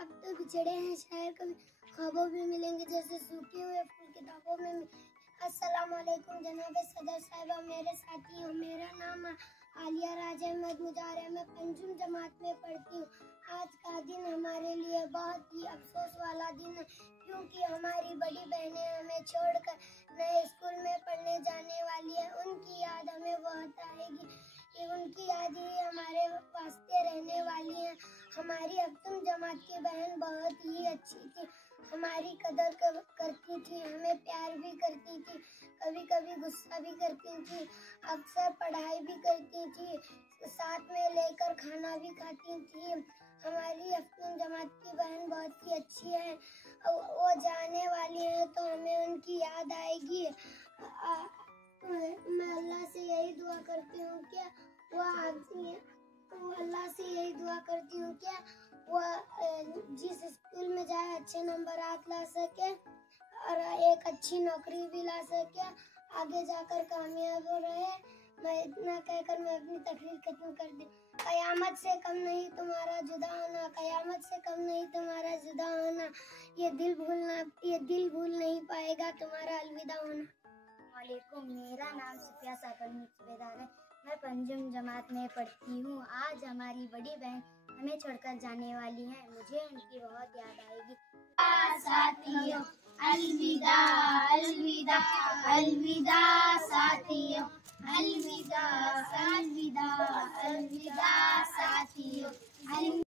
अब तो बिछड़े हैं शायर, कभी ख्वाबों में मिलेंगे जैसे सूखे हुए फूल किताबों में। अस्सलाम वालेकुम जनाब सदर साहिबा, मेरे साथियों, मेरा नाम आलिया राज अहमद मुजार है। मैं पंचम जमात में पढ़ती हूँ। आज का दिन हमारे लिए बहुत ही अफसोस वाला दिन है, क्योंकि हमारी बड़ी बहनें हमें छोड़कर नए स्कूल में पढ़ने जाने वाली है। उनकी याद हमें बहुत आएगी, उनकी याद ही हमारे वास्ते रहने वाली है। हमारी अब्दुल जमात की बहन बहुत ही अच्छी थी, हमारी कदर करती थी, हमें प्यार भी करती थी, कभी कभी गुस्सा भी करती थी, अक्सर पढ़ाई भी करती थी, साथ में लेकर खाना भी खाती थी। हमारी अब्दुल जमात की बहन बहुत ही अच्छी है। वो जाने वाली है तो हमें उनकी याद आएगी। मैं अल्लाह से यही दुआ करती हूँ कि अल्लाह से यही दुआ करती हूँ कि वह जिस स्कूल में जाए अच्छे नंबरात ला सके और एक अच्छी नौकरी भी ला सके, आगे जाकर कामयाब हो रहे। मैं इतना कहकर मैं अपनी तकरीर खत्म कर दी। कयामत से कम नहीं तुम्हारा जुदा होना, कयामत से कम नहीं तुम्हारा जुदा होना, ये दिल भूल नहीं पाएगा तुम्हारा अलविदा होना। वालेकुम, मेरा नाम सुफिया साकल सूबेदार है। मैं पंचम जमात में पढ़ती हूँ। आज हमारी बड़ी बहन हमें छोड़कर जाने वाली है, मुझे उनकी बहुत याद आएगी। साथियों, अलविदा अलविदा अलविदा साथियों, अलविदा अलविदा अलविदा साथियों, अलविदा।